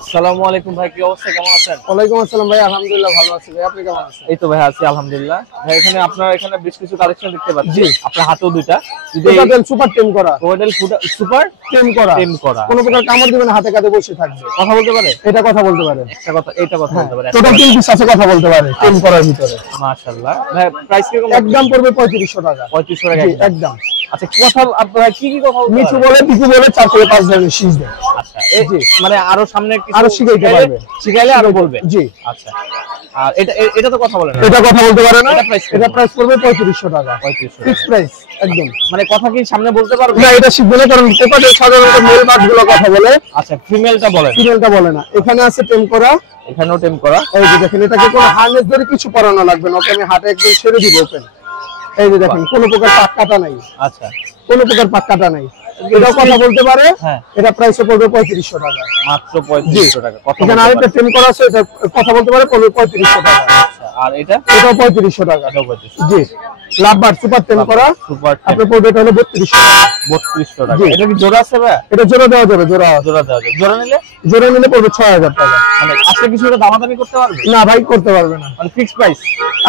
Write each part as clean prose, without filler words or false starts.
আসসালামু আলাইকুম ভাই, কি অবস্থা, কেমন আছেন? ওয়ালাইকুম আসসালাম ভাই, আলহামদুলিল্লাহ ভালো আছি ভাই, আপনি কেমন আছেন? এই তো ভাই আছি আলহামদুলিল্লাহ। ভাই এখানে আপনার এখানে বেশ কিছু কালেকশন দেখতে পাচ্ছি, আপনার হাতেও দুইটা কোকাটেল সুপার টেম করা, কোকাটেল সুপার টেম করা, কোনো প্রকার কামড় দিবেন, হাতে কাঁধে বসে থাকবে, কথা বলতে পারে, এটা কথা বলতে পারে, একটা কথা এটা কথা বলতে পারে, টোটাল 3 পিস আছে, কথা বলতে পারে টেম করার ভিতরে। মাশাআল্লাহ। ভাই প্রাইস কিরকম? একদম পড়বে 3500 টাকা। 3500 টাকা একদম। আচ্ছা, কথা আপনারা কি কি কথা বলতে মিঠু বলে, পিকু বলে, 4 থেকে 5 ধরনের শীষ দেয়। আচ্ছা, মানে আরো সামনে কিছু আরো শিখাইতে পারবে, শিখাইলে আরো বলবে। জি। আচ্ছা, আর এটা তো কথা বলে না, এটা কথা বলতে পারে না, এটা প্রাইস পড়বে 3500 টাকা, 3500 ফিক্স প্রাইস একদম। মানে কথা কি সামনে বলতে পারবে না, এটা শিখবে না, কারণ কোকাটেল সাধারণত মেল বাজগুলো কথা বলে। আচ্ছা, ফিমেলটা বলে না। এখানে আছে টেম করা, এখানেও টেম করা। এই যে দেখেন, এটাকে কোনো হার্নেস ধরে কিছু পরানো লাগবে না, ওকে আমি হাতে একদম ছেড়ে দিব ওপেন। এই যে দেখেন, কোনো প্রকার পাক কাটা নাই। আচ্ছা, কোনো প্রকার পাক কাটা নাই, এটাও কথা বলতে পারে। এটা প্রাইস পড়বে 3500 টাকা, মাত্র 3500 টাকা। এখানে আরেকটা টেম করা আছে, এটা কথা বলতে পারে, পড়বে 3500 টাকা। আচ্ছা, আর এটাও 3500 টাকা। 3500। জি, লাভবার সুপার টেম করা, সুপার আপনার পড়বে এটা হলো 3200 টাকা। 3200 টাকা। এটা কি জোড়া আছে ভাই? এটা জোড়া দেওয়া যাবে, জোড়া দেওয়া যাবে। জোড়া নিলে পড়বে 6000 টাকা। মানে আজকে কিছু একটা দামাদামি করতে পারবে না ভাই, করতে পারবে না, মানে ফিক্স প্রাইস।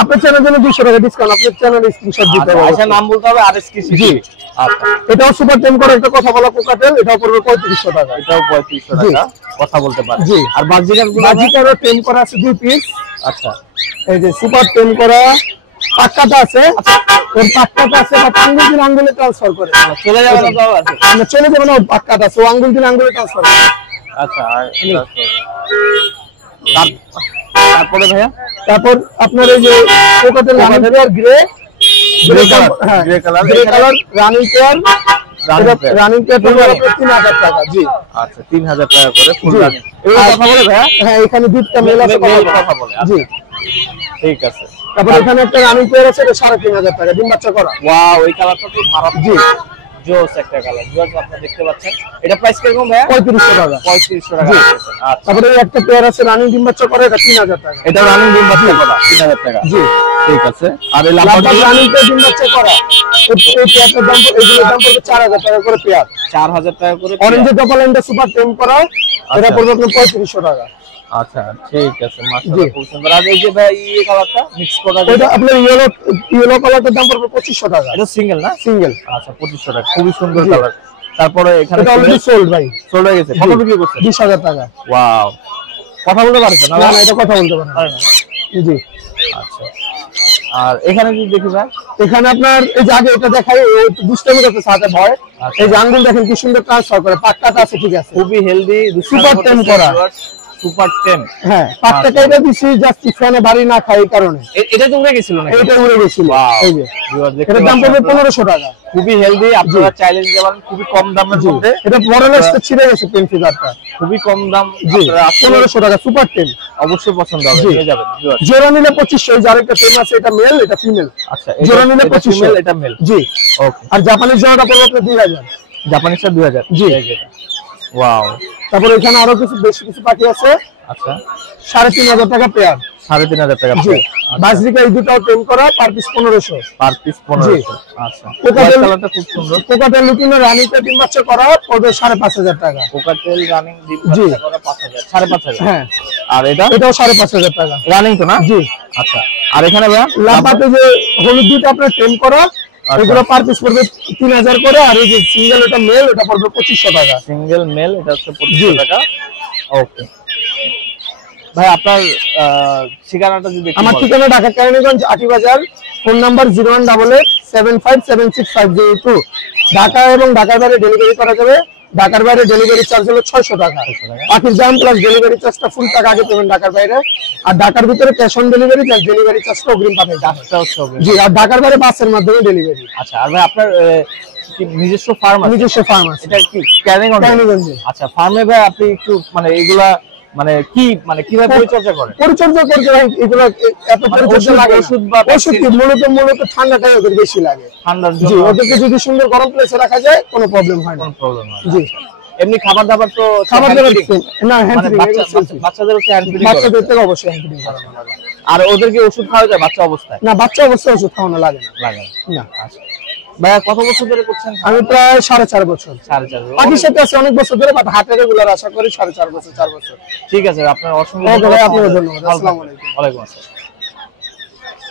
আপনার চ্যানেলের জন্য 200 টাকা ডিসকাউন্ট, আপনার চ্যানেলে স্ক্রিনশট দিতে হবে। আচ্ছা, নাম বলতে হবে আরএসকে। জি। আচ্ছা, এটাও সুপার টেম করা, একটা কথা বলা কোকাটেল, এটাও পড়বে 3500 টাকা। এটাও 3500 টাকা, কথা বলতে পারে। জি। আর বাজিকারও টেম করা আছে 2 পিস। আচ্ছা, এই যে সুপার টেম করা পাক্কাটা আছে, ওর পাক্কাটা আছে, বা আঙ্গুল দিন আঙ্গুলে ট্রান্সফার করে চলে যাবে না, দাও আছে, আমরা চলে যাবে না, ওর পাক্কাটা আছে, ও আঙ্গুল দিন আঙ্গুলে ট্রান্সফার করে। আচ্ছা, তারপরে ভাইয়া, তারপর আপনার এই যে cockatiel running pair grey colour, grey colour running pair, running pair 3000 টাকা। জি। আচ্ছা, 3000 টাকা করে ফুল রানিং। এগুলো কথা বলে ভাইয়া? হ্যাঁ, এখানে দুটো মেল আছে, কথা বলে। জি, ঠিক আছে। তারপর এখানে একটা রানিং পেয়ার আছে, এটা 3500 টাকা, ডিম বাচ্চা করা। ওয়াও, এই কালারটা খুব মারাত্মক। জি, জোস একটা কালার। ভিউয়ার্স আপনারা দেখতে পাচ্ছেন, এটা প্রাইস কিরকম ভাইয়া? 3500 টাকা। 3500 টাকা। আচ্ছা, তারপরে একটা পেয়ার আছে রানিং ডিম বাচ্চা করা, এটা 3000 টাকা। এটা রানিং ডিম বাচ্চা করা 3000 টাকা। জি, ঠিক আছে। আর এই লাভবার্ড রানিং ডিম বাচ্চা করা, এই পেয়ারটার দাম, এগুলোর দাম পড়বে 4000 টাকা করে পেয়ার। 4000 টাকা করে। অরেঞ্জ ডবল এন্ড সুপার টেম করা, এটা পড়বে আপনার 3500 টাকা। আচ্ছা, ঠিক আছে, মাশাআল্লাহ, খুব সুন্দর। আর এই যে ভাই এই কালারটা মিক্স করা, এটা আপনার ইয়েলো কালারটার দাম পড়বে 2500 টাকা। এটা সিঙ্গেল না? সিঙ্গেল। আচ্ছা, 2500 টাকা, খুবই সুন্দর কালার। তারপরে এখানে এটা অলরেডি সোল্ড ভাই, সোল্ড হয়ে গেছে। কত বিক্রি করছেন? 20000 টাকা। ওয়াও, কথা বলতে পারছেন না? না, এটা কথা বলতে পারে না। জি। আচ্ছা, আর এখানে কি দেখি ভাই? এখানে আপনার এই যে আগে এটা দেখাই, ও দুষ্টামি করতে সাথে ভয়। এই যে আঙ্গুল দেখেন কি সুন্দর ট্রান্সফার করে, পাক্কাটা আছে, ঠিক আছে, খুবই হেলদি, সুপার টেম করা। সুপার টেম। হ্যাঁ, পাক্কাটা এটা দিছি জাস্ট ফ্যানে বাড়ি না খাই এই কারণে। এটা তো উড়ে গেছিল না? এটা উড়ে গেছিল। এই যে এটার দাম পড়বে 1500 টাকা। খুবই হেলদি, আপনারা চাইলে নিতে পারেন খুবই কম দামের মধ্যে। এটা মডেলটা ছিঁড়ে গেছে, পেন ফিগারটা খুবই কম দাম। আপনারা 1500 টাকা সুপার টেম, অবশ্যই পছন্দ হবে, নিয়ে যাবেন। জোড়া নিলে 2500। এই যে আরেকটা টেম আছে, এটা মেল, এটা ফিমেল। আচ্ছা, জোড়া নিলে 2500, এটা মেল। জি। ওকে। আর জাপানিজ জোড়াটা পড়বে আপনার 2000। জাপানিজটা 2000। জি। ওয়াও। তারপর এখানে আরো কিছু বেশি কিছু পাখি আছে। আচ্ছা, 3500 টাকা পেয়ার। 3500 টাকা। জি। বাজরিকা এই দুটো টেম করা, পার পিস 1500। Per piece 1500। আচ্ছা, কোকাটেল কালারটা খুব সুন্দর। কোকাটেল লুটিনো রানিটা ডিম বাচ্চা করা, পড়বে 5500 টাকা। কোকাটেল রানিং ডিম বাচ্চা করা 5000, 5500। হ্যাঁ। আর এটাও 5500 টাকা রানিং তো না? জি। আচ্ছা, আর এখানে ভাই লাম্বাতে যে হলুদ দুটো আপনার টেম করা, এগুলো পার পিস পড়বে 3000 করে। আর এই যে সিঙ্গেল এটা মেল, এটা পড়বে 2500 টাকা। সিঙ্গেল মেল, এটা হচ্ছে 2500 টাকা। ওকে ভাই, আপনার ঠিকানাটা যদি? আমার ঠিকানা ঢাকা কেরানীগঞ্জ আটিবাজার, ফোন নাম্বার 018875765082। ঢাকা এবং ঢাকার বাইরে ডেলিভারি করা যাবে। ঢাকার বাইরে ডেলিভারি চার্জ হলো 600 টাকা। পাখির দাম প্লাস ডেলিভারি চার্জটা ফুল টাকা আগে পেমেন্ট ঢাকার বাইরে। আর ঢাকার ভিতরে cash on delivery plus delivery চার্জটা অগ্রিম পাঠাই। জি। আর ঢাকার বাইরে বাসের মাধ্যমে ডেলিভারি। আচ্ছা, আর ভাই আপনার নিজস্ব ফার্ম আছে? নিজস্ব ফার্ম আছে। এটা কি কেরানীগঞ্জে? আচ্ছা, ফার্মে ভাই আপনি একটু মানে এগুলা মানে কি মানে কিভাবে পরিচর্যা করেন? পরিচর্যা করতে ভাই এগুলো এত পরিচর্যা লাগে। ওষুধ কি মূলত ঠান্ডাটাই ওদের বেশি লাগে, ঠান্ডার জন্য। জি, ওদেরকে যদি সুন্দর গরম প্লেসে রাখা যায় কোনো প্রবলেম হয় না। কোনো প্রবলেম হয় না। জি। এমনি খাবার দাবার তো খাবার দাবার না, হ্যান্ড ফিডিং। বাচ্চাদেরও কি হ্যান্ড ফিডিং? বাচ্চাদের থেকে অবশ্যই হ্যান্ড ফিডিং করানো লাগে। আর ওদেরকে ওষুধ খাওয়া যায় বাচ্চা অবস্থায়? না, বাচ্চা অবস্থায় ওষুধ খাওয়ানো লাগে না। লাগে না। না। আচ্ছা, ভাইয়া কত বছর ধরে করছেন? আমি প্রায় 4.5 বছর। 4.5 পাখির সাথে আছে অনেক বছর ধরে, বাট হাতে রেগুলার আশা করি 4.5 বছর 4 বছর। ঠিক আছে, আপনার অসংখ্য ওকে ভাই, ধন্যবাদ। আপনাকে ধন্যবাদ। আসসালামু আলাইকুম। ওয়ালাইকুম আসসালাম।